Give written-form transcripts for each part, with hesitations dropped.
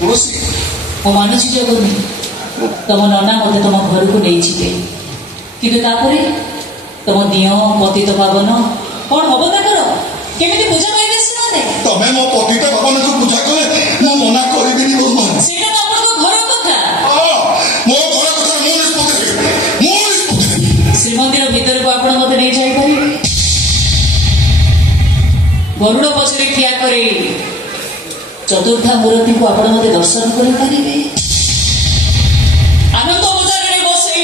ମୁଁ ମାନୁଛି ଜଗନି ତମ ନନା ମତେ ତମ ଘରକୁ ନେଇଯିବେ, କିନ୍ତୁ ତାପରେ ତମ ଦିଅ ପତିତ ପାବନ କଣ ହବ ତାଙ୍କର? କେମିତି ପୂଜା କରିବେ ସେମାନେ? ତମେ ମୋ ପତିତ ପାବନକୁ ପୂଜା କଲେ ମୁଁ ମନା କରିବିନି। ସେଇଟା ତ ଆପଣଙ୍କ ଘର କଥା। ମୋ ଘର କଥା ମୁଁ ନିଷ୍ପତ୍ତି ନେବି। ଶ୍ରୀମନ୍ଦିର ଭିତରକୁ ଆପଣ ମତେ ନେଇ ଯାଇପାରିବେ? ଗରୁଡ଼ ପଛରେ ଠିଆ କରି ଚତୁର୍ଥା ମୂର୍ତ୍ତିକୁ ଆପଣ ମତେ ଦର୍ଶନ କରିପାରିବେ? ଆନନ୍ଦ ବଜାରରେ ବସି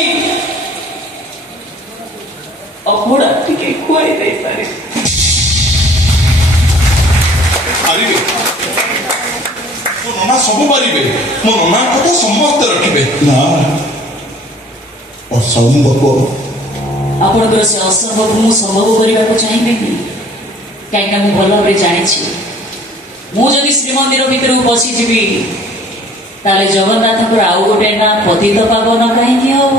ଅଭଡ଼ା ଟିକେ ଖୁଆଇ ଦେଇପାରିବେ? ପାରିବେ। ମୋ ନନା ସବୁ ପାରିବେ। ମୋ ନନା କଥା ସମସ୍ତେ ରଖିବେ। ନା ଅସମ୍ଭବ। ଆପଣଙ୍କର ସେ ଅସମ୍ଭବ ମୁଁ ସମ୍ଭବ କରିବାକୁ ଚାହିଁବିନି, କାହିଁକିନା ମୁଁ ଭଲ ଭାବରେ ଜାଣିଛି ମୁଁ ଯଦି ଶ୍ରୀମନ୍ଦିର ଭିତରକୁ ପଶିଯିବି ତାହେଲେ ଜଗନ୍ନାଥଙ୍କର ଆଉ ଗୋଟେ ନା ପତିତ ପାବନ କାହିଁକି ହବ?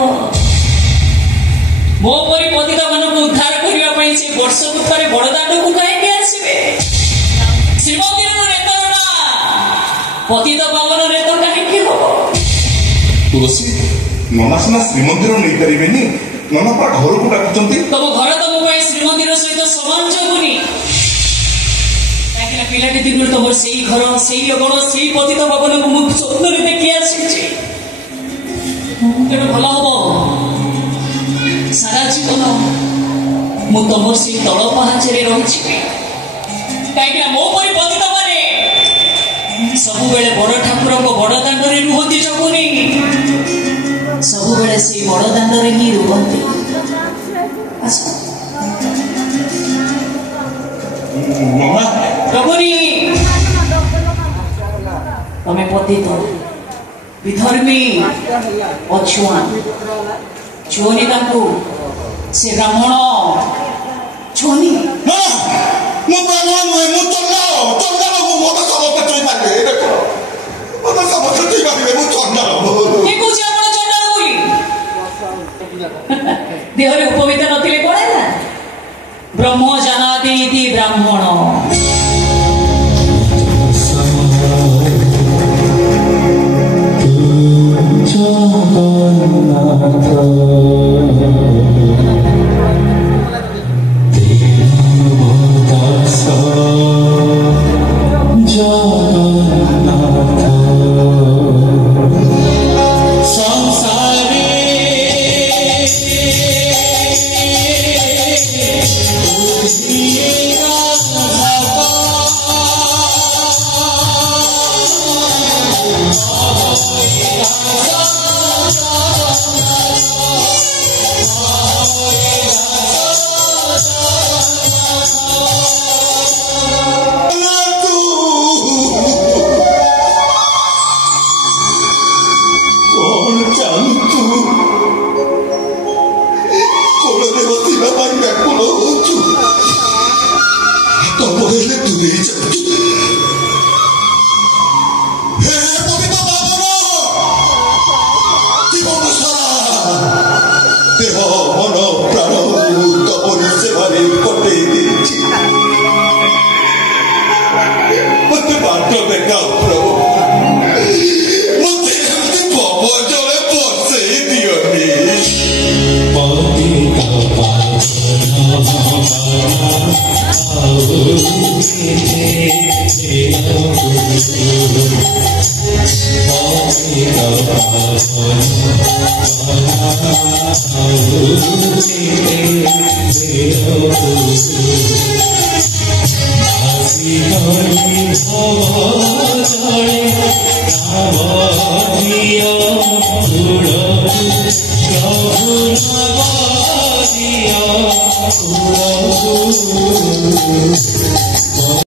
ମୋ ପରି ପତିତ ମାନଙ୍କୁ ଉଦ୍ଧାର କରିବା ପାଇଁ ସେ ବର୍ଷକୁ ଥରେ ବଡ଼ଦାଣ୍ଡକୁ କାହିଁକି ଆସିବେ? ଶ୍ରୀମନ୍ଦିରର ରେତର ନା ପତିତ ପାବନ ରେତ କାହିଁକି ହବ? ତୁଳସୀ, ନନା ସିନା ଶ୍ରୀମନ୍ଦିର ନେଇପାରିବେନି, ନନା ପରା ଘରକୁ ଡାକୁଛନ୍ତି। ତମ ଘର ତମ ପାଇଁ ଶ୍ରୀମନ୍ଦିର ସହିତ ସମାନ ଯୋଗୁନି, କାହିଁକିନା ପିଲାଟି ଦିନରୁ ତମର ସେଇ ଘର, ସେଇ ଅଗଣ, ସେଇ ପତିତ ପାବନକୁ ମୁଁ ସ୍ୱପ୍ନରେ ଦେଖି ଆସିଛି। ତେଣୁ ଭଲ ହବ ସାରା ଜୀବନ ମୁଁ ତମର ସେଇ ତଳ ପାହାଚରେ ରହିଯିବି, କାହିଁକିନା ମୋ ପରି ପତିତ ମାନେ ସବୁବେଳେ ବଡ଼ ଠାକୁରଙ୍କ ବଡ଼ ଦାଣ୍ଡରେ ରୁହନ୍ତି ଜଗୁନି, ସବୁବେଳେ ସେଇ ବଡ଼ ଦାଣ୍ଡରେ ହିଁ ରୁହନ୍ତି। ଜଗୁନି, ତମେ ପତିତ, ବିଧର୍ମୀ, ଅଛୁଆଁ, ଛୁଅନି ତାଙ୍କୁ, ସେ ବ୍ରାହ୍ମଣ ଛୁଅନି। ମୁଁ ବ୍ରାହ୍ମଣ ନୁହେଁ, ମୁଁ ଚଣ୍ଡାଳ। ଚଣ୍ଡାଳ ମୁଁ ମତ ସମସ୍ତେ ଚଳିପାରିବେ। ଦେଖ ମତ ସମସ୍ତେ ଚଳିପାରିବେ, ମୁଁ ଚଣ୍ଡାଳ। କିଏ କହୁଛି ଆପଣ ଚଣ୍ଡାଳ ବୋଲି? ଦେହରେ ଉପବିତ ନଥିଲେ କଣ ହେଲା? ବ୍ରହ୍ମ ଜାନାତି ଇତି ବ୍ରାହ୍ମଣ। भासी